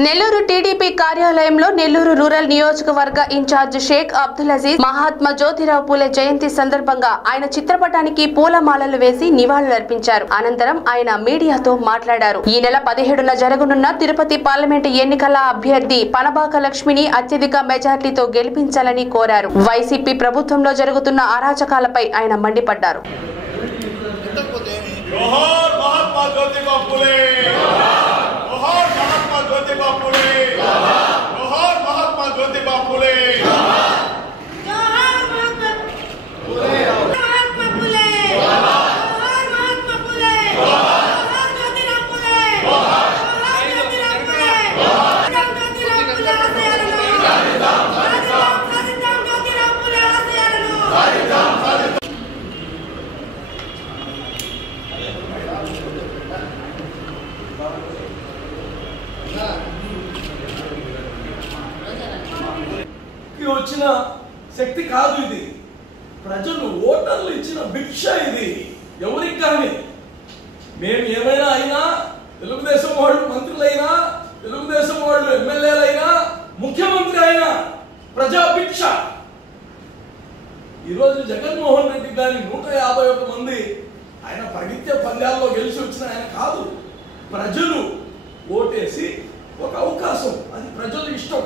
Nellore TDP కార్యాలయంలో Nellore rural నియోజకవర్గ incharge Sheikh Abdul Aziz Mahatma Jyotirao Phule జయంతి సందర్భంగా ఆయన చిత్రపటానికి పూలమాలలు వేసి నివాళులర్పించారు. అనంతరం ఆయన మీడియాతో మాట్లాడారు. ఈ నెల 17న జరగనున్న తిరుపతి పార్లమెంటు ఎన్నికల అభ్యర్థి పనబాక లక్ష్మిని అత్యధిక మెజార్టీతో గెలిపించాలని కోరారు. వైసీపీ ప్రభుత్వంలో జరుగుతున్న అరాచకాలపై ఆయన మండిపడ్డారు. వచ్చిన శక్తి కాదు ఇది. ప్రజలు ఓటర్లు ఇచ్చిన భిక్ష ఇది. ఎవరికి కానీ మేము ఏమైనా అయినా, తెలుగుదేశం వాళ్ళు మంత్రులైనా, తెలుగుదేశం వాళ్ళు ఎమ్మెల్యేలైనా, ముఖ్యమంత్రి అయినా ప్రజా భిక్ష. ఈరోజు జగన్మోహన్ రెడ్డి గారి 151 మంది ఆయన ప్రగత్య పంద్యాల్లో గెలిచి వచ్చిన ఆయన కాదు. ప్రజలు ఓటేసి ఒక అవకాశం, అది ప్రజల ఇష్టం.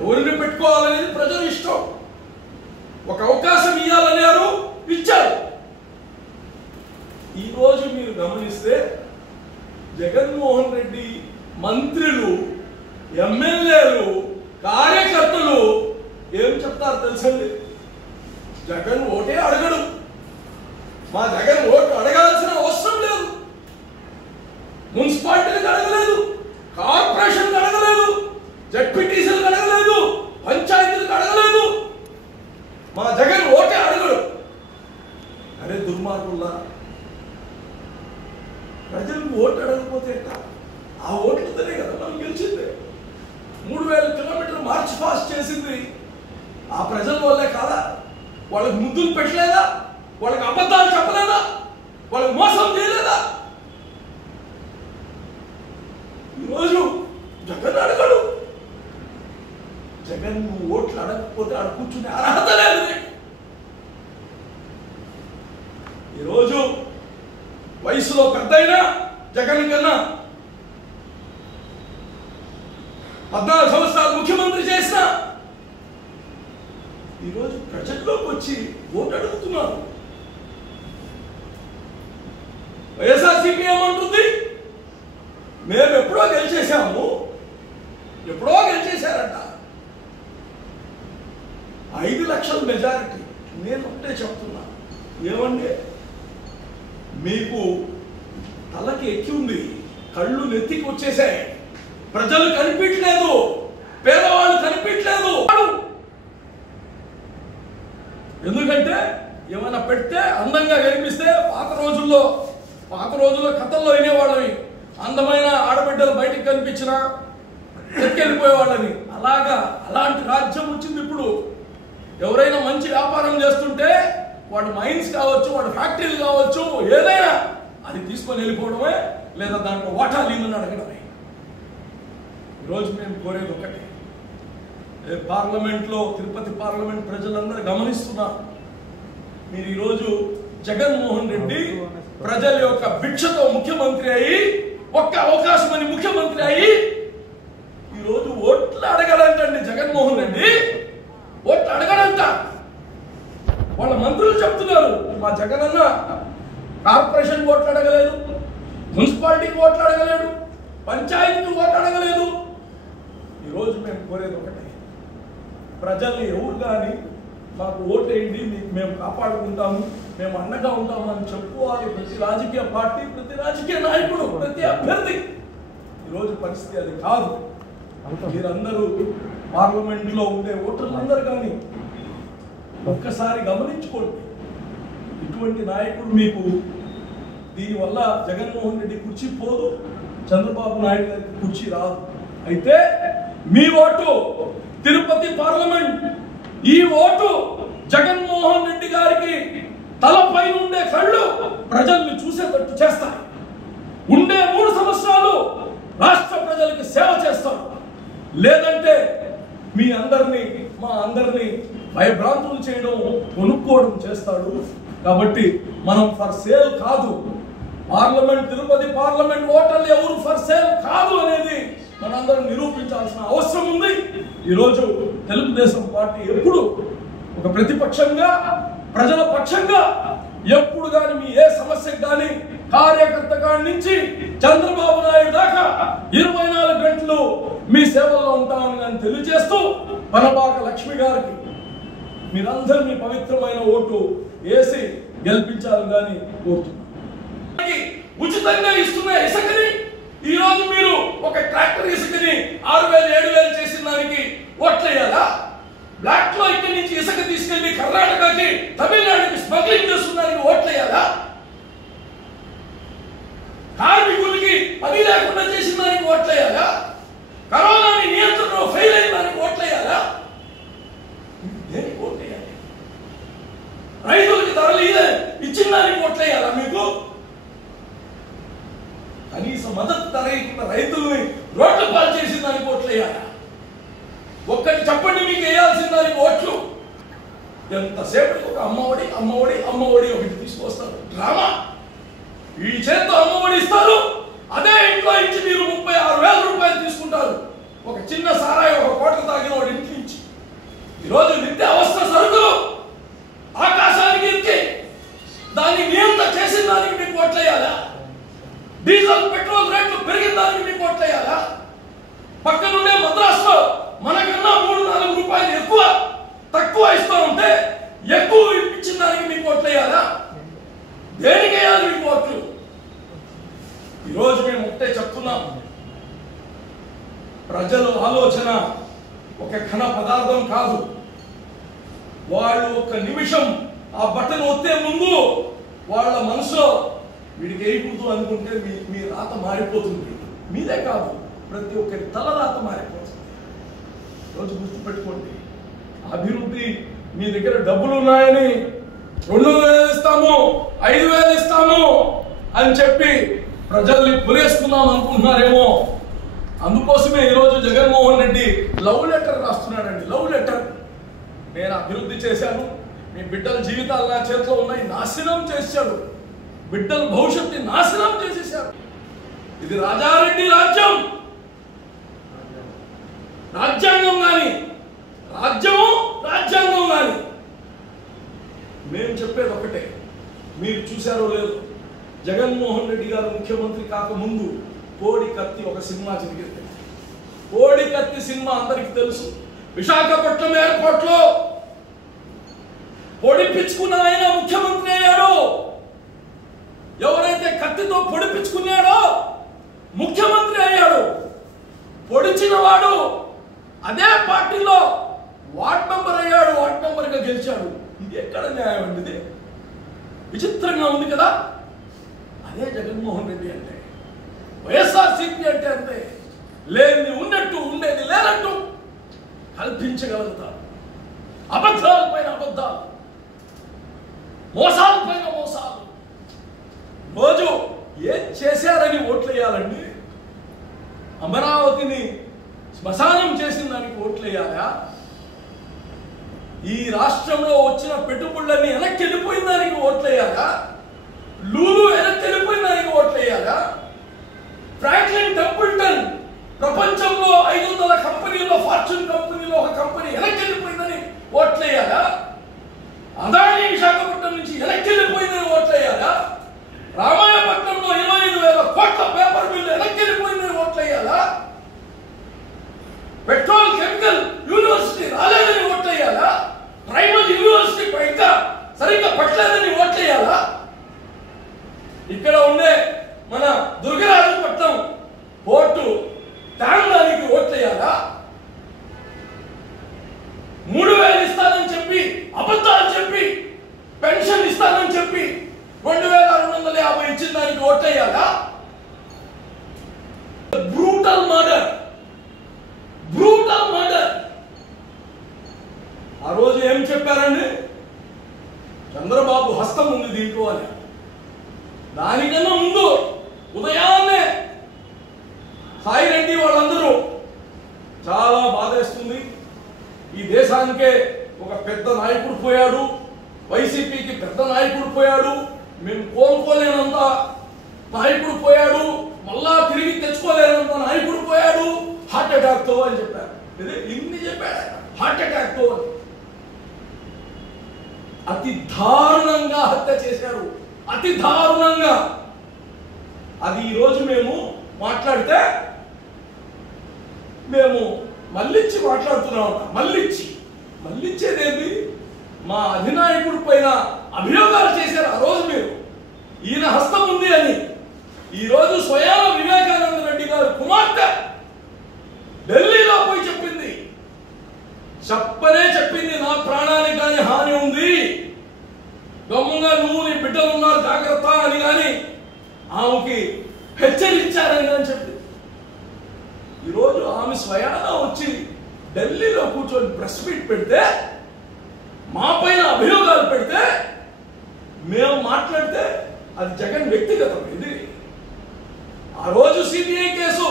ఎవరిని పెట్టుకోవాలనేది ప్రజల ఇష్టం. ఒక అవకాశం ఇవ్వాలన్నారు, ఇచ్చారు. ఈరోజు మీరు గమనిస్తే జగన్మోహన్ రెడ్డి మంత్రులు, ఎమ్మెల్యేలు, కార్యకర్తలు ఏం చెప్తారు తెలుసండి? జగన్ ఓటే అడగడు. మా జగన్ ఓటు అడగాల్సిన అవసరం లేదు. మున్సిపాలిటీలకు అడగలేదు, కార్పొరేషన్కి అడగలేదు, జడ్పీటీసీలకు అడగలేదు, పంచాయతీలకు అడగలేదు. మా జగన్ ఓటే అడగడు. అరే దుర్మార్గుల్లా, ప్రజలకు ఓటు అడగకపోతే ఆ ఓట్లతోనే కదా మనం గెలిచింది. 3000 కిలోమీటర్లు మార్చ్ పాస్ చేసింది ఆ ప్రజల వల్లే కాదా? వాళ్ళకి ముద్దులు పెట్టలేదా? వాళ్ళకి అబద్ధాలు చెప్పలేదా? వాళ్ళకి మోసం చేయలేదా? ఈరోజు జగన్ అడగడు. జగన్ నువ్వు ఓట్లు అడగకపోతే ఆడ కూర్చునే అర్హత లేదు. ఈరోజు వయసులో పెద్దయినా జగన్ కన్నా 14 సంవత్సరాలు ముఖ్యమంత్రి చేసిన ఈరోజు ప్రజల్లోకి వచ్చి ఓటు అడుగుతున్నారు. వైఎస్ఆర్సీపీ ఏమంటుంది? మేము ఎప్పుడో గెలిచేసాము, ఎప్పుడో గెలిచేశారంట. 5 లక్షల మెజారిటీ. నేను ఒకటే చెప్తున్నా, ఏమండి మీకు తలకి ఎక్కి ఉంది, కళ్ళు నెత్తికి వచ్చేసాయి, ప్రజలు కనిపించలేదు, పేదవాళ్ళు కనిపించలేదు. ఎందుకంటే ఏమైనా పెడితే అందంగా కనిపిస్తే పాత రోజుల్లో కథల్లో వినేవాళ్ళని, అందమైన ఆడబిడ్డలు బయటికి కనిపించినా ఎక్కెళ్ళిపోయేవాళ్ళని. అలాంటి రాజ్యం వచ్చింది ఇప్పుడు. ఎవరైనా మంచి వ్యాపారం చేస్తుంటే వాడు మైన్స్ కావచ్చు, వాడు ఫ్యాక్టరీలు కావచ్చు, ఏదైనా అది తీసుకొని వెళ్ళిపోవడమే, లేదా దాంట్లో వాటాలు ఇమ్మని అడగడమే. ఈరోజు మేము కోరేది ఒకటే, పార్లమెంట్లో, తిరుపతి పార్లమెంట్ ప్రజలందరూ గమనిస్తున్నారు. మీరు ఈరోజు జగన్మోహన్ రెడ్డి ప్రజల యొక్క భిక్షతో ముఖ్యమంత్రి అయ్యి, ఒక్క అవకాశం అని ముఖ్యమంత్రి అయ్యి ఈరోజు ఓట్లు అడగడంటండి. జగన్మోహన్ రెడ్డి ఓట్లు అడగడంట. వాళ్ళ మంత్రులు చెప్తున్నారు, మా జగన్ అన్న కార్పొరేషన్ ఓట్లు అడగలేదు, మున్సిపాలిటీకి ఓట్లు అడగలేడు, పంచాయతీకి ఓట్లు అడగలేదు. ఈరోజు మేము కోరేది ఒకటే, ప్రజల్ని ఎవరు కానీ మాకు ఓటేయండి, మీకు మేము కాపాడుకుంటాము, మేము అండగా ఉంటాము అని చెప్పుకోవాలి ప్రతి రాజకీయ పార్టీ, ప్రతి రాజకీయ నాయకుడు, ప్రతి అభ్యర్థి. ఈరోజు పరిస్థితి అది కాదు. మీరందరూ పార్లమెంట్లో ఉండే ఓటర్లందరూ కానీ ఒక్కసారి గమనించుకోండి. ఇటువంటి నాయకుడు మీకు, దీనివల్ల జగన్మోహన్ రెడ్డి కుర్చీ పోదు, చంద్రబాబు నాయుడు గారికి కుర్చీ రాదు. అయితే మీ ఓటు తిరుపతి పార్లమెంట్, ఈ ఓటు జగన్మోహన్ రెడ్డి గారికి తలపై ఉండే కళ్ళు ప్రజల్ని చూసేటట్టు చేస్తాయి. ఉండే 3 సంవత్సరాలు రాష్ట్ర ప్రజలు ప్రజలకు సేవ చేస్తాడు. లేదంటే మీ అందరినీ మా అందరినీ భయభ్రాంతులు చేయడం, కొనుక్కోవడం చేస్తాడు. కాబట్టి మనం ఫర్ సేల్ కాదు. పార్లమెంట్, తిరుపతి పార్లమెంట్ ఓటర్లు ఎవరు ఫర్ సేల్ కాదు అనేది మనందరం నిరూపించాల్సిన అవసరం ఉంది. ఈరోజు తెలుగుదేశం పార్టీ ఎప్పుడు ఒక ప్రతిపక్షంగా, ప్రజల పక్షంగా ఎప్పుడు కానీ మీ ఏ సమస్యకు కానీ కార్యకర్త కాడి నుంచి చంద్రబాబు నాయుడు దాకా 24 గంటలు మీ సేవల్లో ఉంటామని నేను తెలియజేస్తూ, పనబాక లక్ష్మి గారికి మీరందరూ మీ పవిత్రమైన ఓటు వేసి గెలిపించాలని కానీ కోరుతున్నాను. ఉచితంగా ఇస్తున్న ఇసుకని ఈ రోజు మీరు ఒక ట్రాక్టర్ ఇసుకని 6,000-7,000 చేసిన దానికి ఓట్లేయాలా? బ్లాక్ లో ఇక్కడి నుంచి ఇసుక తీసుకెళ్లి కర్ణాటకకి, తమిళనాడుకి స్మగ్లింగ్ చేస్తున్న ఓట్లేయాలా? కార్మికులకి పని లేకుండా చేసిన దానికి ఓట్లేయాలా? కరోనాని నియంత్రణలో ఫెయిల్ అయిన దానికి ఓట్లేయాలా? దేనికి ఓట్లేయాలి? రైతులకి ధరలు ఇచ్చిన దానికి ఓట్లేయాలా? మీకు కనీస మద్దతు ధర ఇచ్చిన రైతుల్ని రోడ్ల పాలు చేసిన దానికి ఓట్లేయాలా? ఒక్కటి చెప్పండి, మీకు వేయాల్సిన దానికి ఓట్లు. ఎంతసేపటికి ఒక అమ్మఒడి అమ్మఒడి అమ్మఒడి ఒకటి తీసుకొస్తారు. డ్రామా. ఈ చేత్తో అమ్మఒడి ఇస్తారు, అదే ఇంట్లో ఇచ్చి మీరు 36,000 రూపాయలు తీసుకుంటారు. ఒక చిన్న సారాయి, ఒక కోట్ల తాగిన వాడు ఇంటి నుంచి ఈరోజు నిత్య అవసర సరుకులు ఆకాశానికి ఎక్కి దాన్ని నియంత్రణ చేసిన దానికి మీకు ఓట్లేయాలా? డీజిల్ పెట్రోల్ రేట్లు పెరిగిన దానికి మీకు ఓట్లేయాలా? పక్కనుండే మద్రాసులో మనకన్నా 3-4 రూపాయలు తక్కువ ఇస్తూ ఉంటే ఎక్కువ ఇప్పించిన దానికి మీకు ఓట్లేయాలా? దేనికి వేయాలి మీకు ఓట్లు? ఈరోజు మేము ఒకటే చెప్తున్నాం, ప్రజల ఆలోచన ఒక ఘన పదార్థం కాదు. వాళ్ళు ఒక నిమిషం ఆ బటన్ ఒత్తే ముందు వాళ్ళ మనసులో వీడికి వేయకూడదు అనుకుంటే మీ రాత మారిపోతుంది. మీదే కాదు, ప్రతి ఒక్కరి తల రాత మారిపోతుంది. రోజు గుర్తుపెట్టుకోండి, అభివృద్ధి మీ దగ్గర డబ్బులు ఉన్నాయని 2,000 ఇస్తాము, 5,000 ఇస్తాము అని చెప్పి ప్రజల్ని పురేసుకున్నాం అనుకుంటున్నారేమో. అందుకోసమే ఈరోజు జగన్మోహన్ రెడ్డి లవ్ లెటర్ రాస్తున్నాడండి. Love letter. నేను అభివృద్ధి చేశాను, మీ బిడ్డల జీవితాలు నా చేతిలో ఉన్నాయి, నాశనం చేశాడు. బిడ్డల భవిష్యత్తుని నాశనం చేసేశారు. ఇది రాజారెడ్డి రాజ్యం. రాజ్యాంగం కానీ రాజ్యాంగం కానీ మేము చెప్పేది ఒకటే. మీరు చూశారో లేదు, జగన్మోహన్ రెడ్డి గారు ముఖ్యమంత్రి కాకముందు కోడి కత్తి ఒక సినిమా జరిగింది. కోడి కత్తి సినిమా అందరికి తెలుసు. విశాఖపట్నం ఎయిర్పోర్ట్ లో పొడిపించుకున్న ఆయన ముఖ్యమంత్రి అయ్యాడు. ఎవరైతే కత్తితో పొడిపించుకున్నాడో ముఖ్యమంత్రి అయ్యాడు. పొడిచిన వాడు అదే పార్టీలో వార్డ్ మెంబర్ అయ్యాడు, వార్డ్ మెంబర్ గా గెలిచాడు. ఇది ఎక్కడ న్యాయం అండి? ఇది విచిత్రంగా ఉంది కదా. అదే జగన్మోహన్ రెడ్డి అంటే. వైఎస్ఆర్సీపీ అంటే అంతే. లేనిది ఉన్నట్టు, ఉండేది లేనట్టు కల్పించగలుగుతారు. అబద్ధాల పైన అబద్ధాలు, మోసాల పైన మోసాలు. రోజు ఏం చేశారని ఓట్లేయాలండి? అమరావతిని శ్మశానం చేసిన దానికి ఓట్లేయాలా? ఈ రాష్ట్రంలో వచ్చిన పెట్టుబడులన్నీ వెనక్కి వెళ్ళిపోయిన దానికి ఓట్లేయాలా? లూలు వెనక్కి వెళ్ళిపోయిన దానికి ఓట్లేయాలా? ఫ్రాంక్లిన్ టెంపుల్టన్ ప్రపంచంలో 500 కంపెనీలో, ఫార్చ్యూన్ కంపెనీలో ఒక కంపెనీ వెనక్కి వెళ్ళిపోయిందని ఓట్లేయాలా? అదాని విశాఖపట్నం నుంచి వెనక్కి వెళ్ళిపోయిందని ఓట్లేయాలా? రామాయపట్నంలో 25,000 కోట్ల పేపర్ బిల్లు వెనక్కి వెళ్ళిపోయిందని ఓట్లేయాలా? పెట్రోల్ కెమికల్ యూనివర్సిటీ రాలేదని ఓట్లేయాలా? ట్రైబల్ యూనివర్సిటీ ఇంకా సరిగ్గా పట్టలేదని ఓట్లేయాలా? ఇక్కడ ఉండే మన దుర్గరాజపట్నం పోర్టు తాండానికి ఓట్లేయాలా? 3,000 ఇస్తానని చెప్పి అబద్ధాలు చెప్పి పెన్షన్ ఇస్తానని చెప్పి 2,250 ఇచ్చిన దానికి ఓట్లేయాలా? Brutal murder. ఆ రోజు ఏం చెప్పారండి? చంద్రబాబు హస్తం ఉంది దీంట్లో అని. దానికన్నా ముందు ఉదయాన్నే సాయి రెడ్డి వాళ్ళందరూ చాలా బాధేస్తుంది. ఈ దేశానికే ఒక పెద్ద నాయకుడు పోయాడు, వైసీపీకి పెద్ద నాయకుడు పోయాడు, మేము కోలుకోలేనంత నాయకుడు పోయాడు, మళ్ళా తిరిగి తెచ్చుకోలేనంత నాయకుడు పోయాడు హార్ట్ అటాక్ తో అని చెప్పారు. ఇన్ని చెప్పాడు హార్ట్ అటాక్ తో. అతి దారుణంగా హత్య చేశారు, అతి దారుణంగా. అది ఈరోజు మేము మాట్లాడితే మేము మళ్ళిచ్చి మాట్లాడుతున్నాం. మళ్ళిచ్చేదేంటి? మా అధినాయకుడి పైన అభియోగాలు చేశారు ఆ రోజు మీరు, ఈయన హస్తం ఉంది అని. ఈ రోజు స్వయాన వివేకానంద రెడ్డి గారు కుమార్తె ఢిల్లీలో పోయి చెప్పింది, చెప్పింది నా ప్రాణానికి కానీ హాని ఉంది, గమ్ముగా నువ్వు నీ బిడ్డలు ఉన్నారు జాగ్రత్త అని కానీ ఆమెకి హెచ్చరించారని కానీ చెప్పింది. ఈరోజు ఆమె స్వయాన వచ్చి ఢిల్లీలో కూర్చొని ప్రెస్ మీట్ పెడితే, మా పైన అభియోగాలు పెడితే, మేము మాట్లాడితే అది జగన్ వ్యక్తిగతం. ఇది ఆ రోజు సిబిఐ కేసు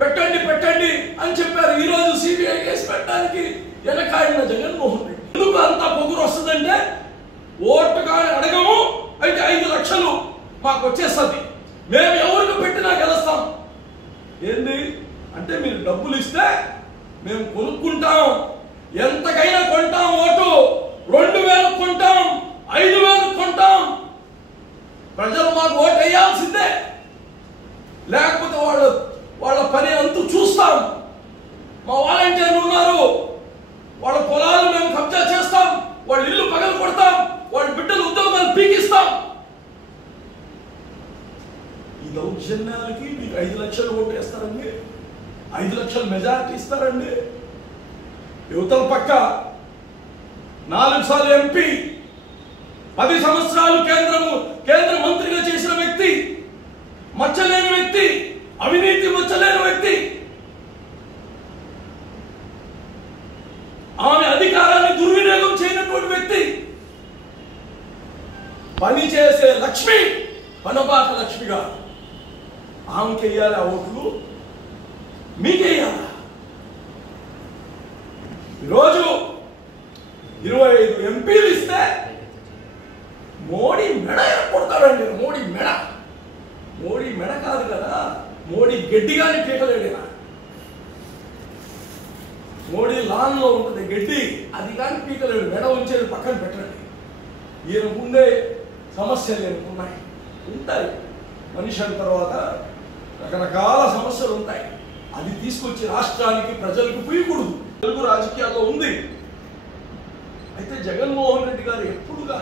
పెట్టండి అని చెప్పారు. ఈ రోజు సిబిఐ కేసు పెట్టడానికి వెనకాడిన జగన్మోహన్ రెడ్డి. ఎందుకు అంత పొగురు వస్తుందంటే, ఓటు కానీ అడగము, అయితే 5 లక్షలు మాకు వచ్చేస్తుంది, మేము ఎవరికి పెట్టినా గెలుస్తాం. ఏంది అంటే, మీరు డబ్బులు ఇస్తే మేము కొనుక్కుంటాం, ఎంతకైనా కొంటాం, ఓటు 2000 కొంటాం, 5000 కొంటాం, ప్రజలు మాకు ఓటు వేయాల్సిందే, లేకపోతే వాళ్ళ పని అంతు చూస్తాం, మా వాలంటీర్లు ఉన్నారు, వాళ్ళ పొలాలు మేము కబ్జా చేస్తాం, వాళ్ళ ఇల్లు పగలు కొడతాం, వాళ్ళ బిడ్డలు ఉద్యోగాలు పీకిస్తాం. ఈ దౌర్జన్యాలకి మీకు 5 లక్షలు ఓటు వేస్తారండి, 5 లక్షల మెజారిటీ ఇస్తారండి. యువతల పక్క 4 సార్లు ఎంపీ, 10 సంవత్సరాలు కేంద్ర మంత్రిగా చేసిన వ్యక్తి, మచ్చలేని వ్యక్తి, అవినీతి మచ్చలేని వ్యక్తి, ఆమె అధికారాన్ని దుర్వినియోగం చేయనటువంటి వ్యక్తి, పనిచేసే లక్ష్మి, పనబాక లక్ష్మిగా ఆమెకి వేయాలి ఆ ఓట్లు, మీకేయాలా? ఈరోజు 25 ఎంపీలు ఇస్తే మోడీ మెడ ఎరగొడతాడండి. మోడీ మెడ కాదు కదా, మోడీ గడ్డిగాని పీకలేడినా. మోడీ లాన్ లో ఉంటుంది గడ్డి, అది కానీ పీకలేడు. మెడ ఉంచేది పక్కన పెట్టండి. ఈయనకు ఉండే సమస్యలు ఉన్నాయి, మనిషి అయిన తర్వాత రకరకాల సమస్యలు ఉంటాయి. అది తీసుకొచ్చి రాష్ట్రానికి ప్రజలకు పూయకూడదు. తెలుగు రాజకీయాల్లో ఉంది. అయితే జగన్మోహన్ రెడ్డి గారు ఎప్పుడుగా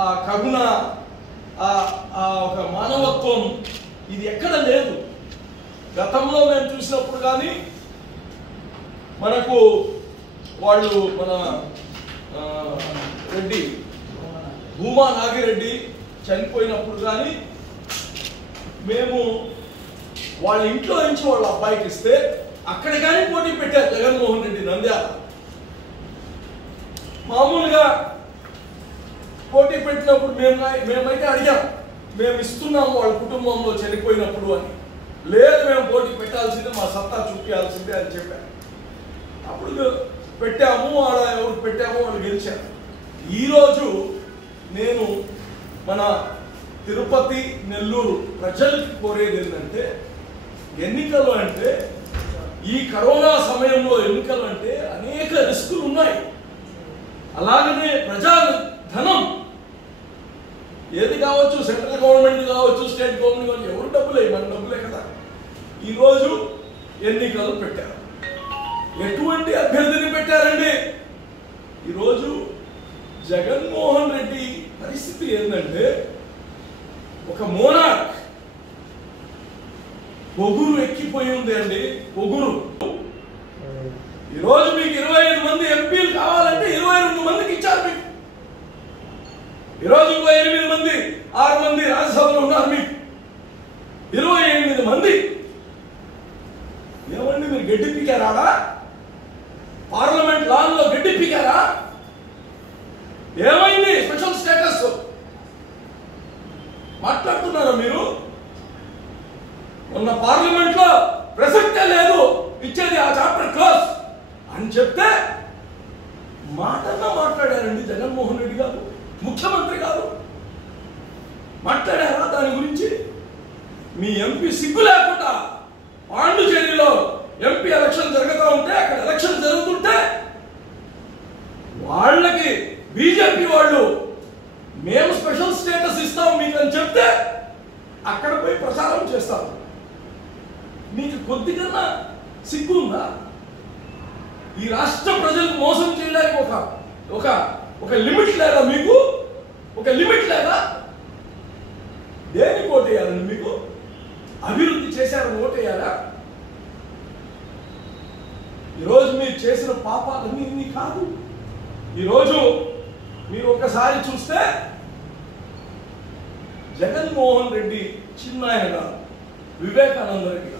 ఆ కరుణ, ఒక మానవత్వం ఇది ఎక్కడ లేదు. గతంలో మేము చూసినప్పుడు కానీ, మనకు వాళ్ళు మన రెడ్డి భూమా నాగిరెడ్డి చనిపోయినప్పుడు కానీ మేము వాళ్ళ ఇంట్లో నుంచి వాళ్ళ అబ్బాయికి ఇస్తే అక్కడ కానీ పోటీ పెట్టారు జగన్మోహన్ రెడ్డి నంద్యాల. మామూలుగా పోటీ పెట్టినప్పుడు మేమైతే అడిగాం, మేము ఇస్తున్నాము వాళ్ళ కుటుంబంలో చనిపోయినప్పుడు అని. లేదు, మేము పోటీ పెట్టాల్సిందే, మా సత్తా చూపించాల్సిందే అని చెప్పారు. అప్పుడు పెట్టాము, ఆడ ఎవరు పెట్టామో వాళ్ళు గెలిచారు. ఈరోజు నేను మన తిరుపతి, నెల్లూరు ప్రజలకు కోరేది ఏంటంటే, ఎన్నికలు అంటే, ఈ కరోనా సమయంలో ఎన్నికలు అంటే అనేక రిస్కులు ఉన్నాయి. అలాగనే ప్రజా ధనం ఏది కావచ్చు, సెంట్రల్ గవర్నమెంట్ కావచ్చు, స్టేట్ గవర్నమెంట్ కావచ్చు, ఎవరు డబ్బులే, మన డబ్బులే కదా. ఈరోజు ఎన్నికలు పెట్టారు. ఎటువంటి అభ్యర్థిని పెట్టారండి? ఈరోజు జగన్మోహన్ రెడ్డి పరిస్థితి ఏంటంటే, ఒక మోనార్క్ పొగురు ఎక్కిపోయి ఉంది అండి, పొగురు. ఈరోజు మీకు 25 మంది ఎంపీలు కావాలంటే 22 మందికి ఇచ్చారు మీకు. ఈరోజు ఇంకో 8 మంది, 6 మంది రాజ్యసభలో ఉన్నారు మీకు. 28 మంది. ఏమండి మీరు గడ్డి పీకారా? పార్లమెంట్ లాన్ లో గడ్డి పీకారా? ఏమైంది స్పెషల్ స్టేటస్ మాట్లాడుతున్నారా మీరు? మొన్న పార్లమెంట్ లో ప్రసక్తే లేదు, ఇచ్చేది ఆ చాప్టర్ క్లోజ్ అని చెప్తే మాటన్నా మాట్లాడారండి జగన్మోహన్ రెడ్డి గారు, ముఖ్యమంత్రి గారు మాట్లాడారా దాని గురించి? మీ ఎంపీ సిగ్గు లేకుండా పాండుచేరిలో ఎంపీ ఎలక్షన్ జరుగుతూ ఉంటే, అక్కడ ఎలక్షన్ జరుగుతుంటే వాళ్ళకి బీజేపీ వాళ్ళు మేము స్పెషల్ స్టేటస్ ఇస్తాం మీకు అని చెప్తే అక్కడ పోయి ప్రచారం చేస్తారు. మీకు కొద్దిగా సిగ్గు ఉందా? ఈ రాష్ట్ర ప్రజలకు మోసం చేయడానికి ఒక ఒక లిమిట్ లేదా? మీకు ఒక లిమిట్ లేదా? దేనికి ఓటేయాలండి? మీకు అభివృద్ధి చేశారని ఓటేయాలా? ఈరోజు మీరు చేసిన పాపాలన్నీ ఇన్ని కాదు. ఈరోజు మీరు ఒకసారి చూస్తే జగన్మోహన్ రెడ్డి చిన్న ఆయన కాదు, వివేకానంద రెడ్డి